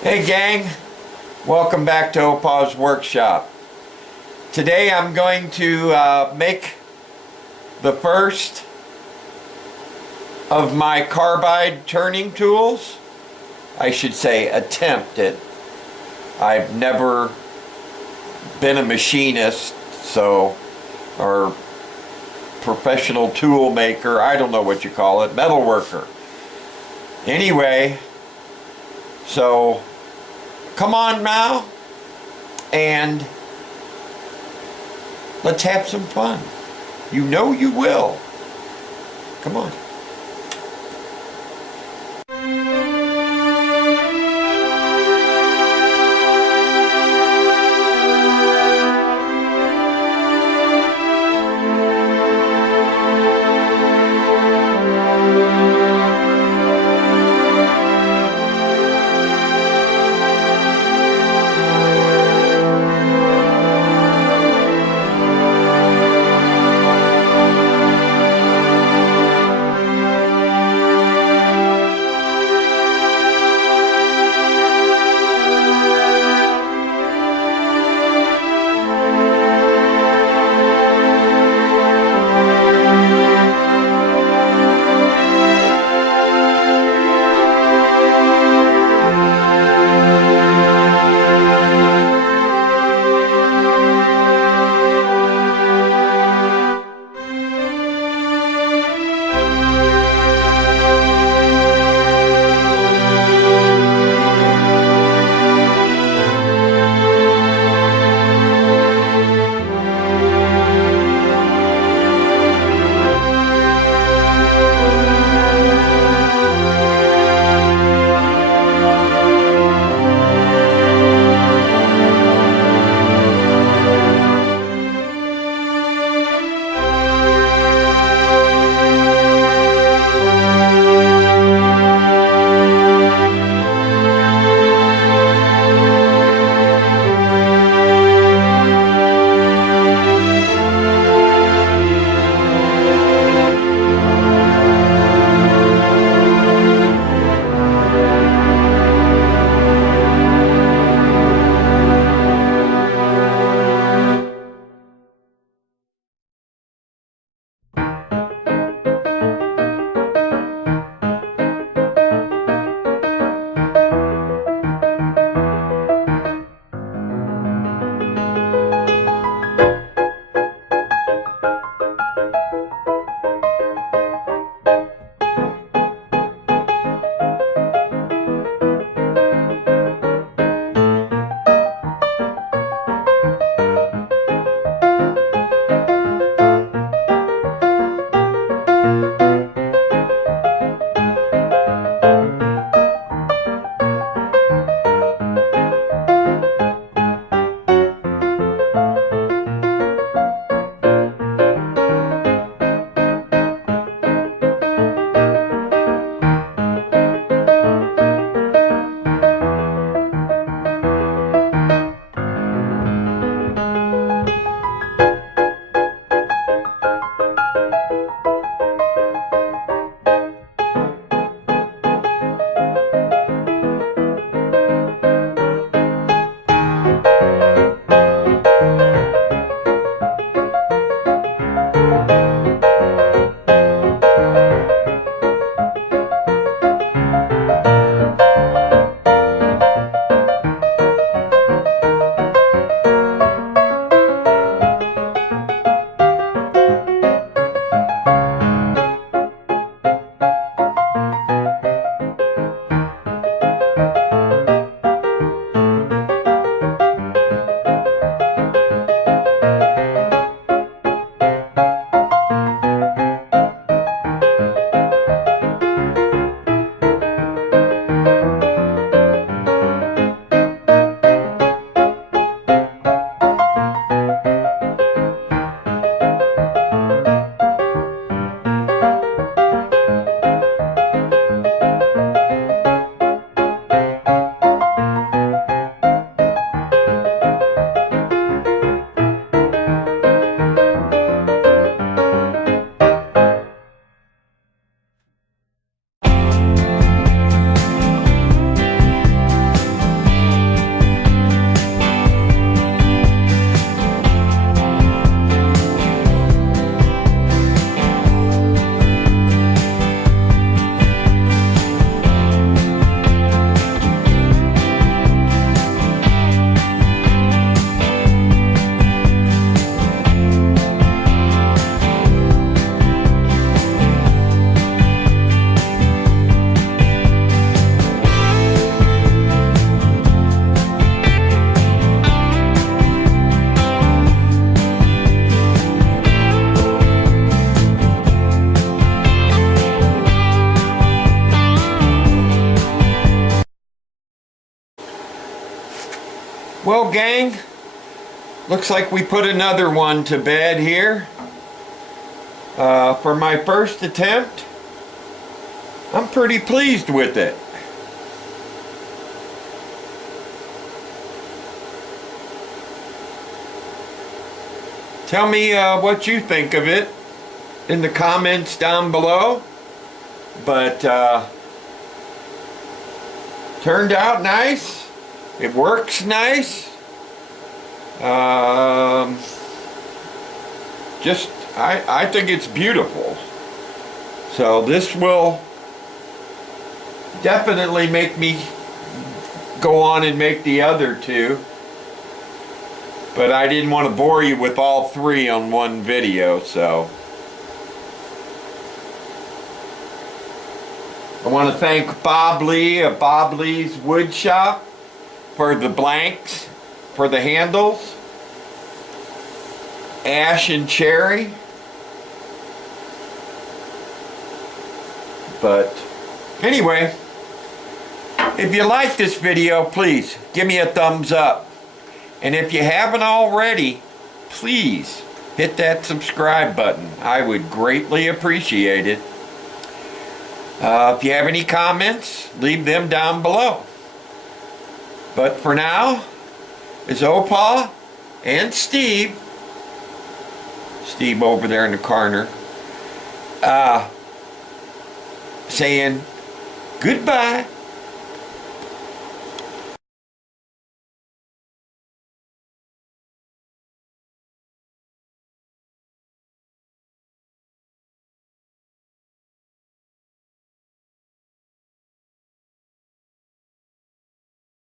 Hey gang, welcome back to OPA'S workshop. Today I'm going to make the first of my carbide turning tools. I should say attempt it. I've never been a machinist, or professional tool maker, I don't know what you call it, metal worker. Anyway, so come on now and let's have some fun. You know you will. Come on. Well, gang, looks like we put another one to bed here. For my first attempt, I'm pretty pleased with it. Tell me what you think of it in the comments down below. But turned out nice. It works nice. I think it's beautiful. So this will definitely make me go on and make the other two. But I didn't want to bore you with all three on one video, so. I want to thank Bob Lee of Bob Lee's Wood Shop for the blanks, for the handles. Ash and Cherry. But anyway, if you like this video, please give me a thumbs up. And if you haven't already, please hit that subscribe button. I would greatly appreciate it. If you have any comments, leave them down below. But for now, it's OPA and Steve over there in the corner, saying goodbye.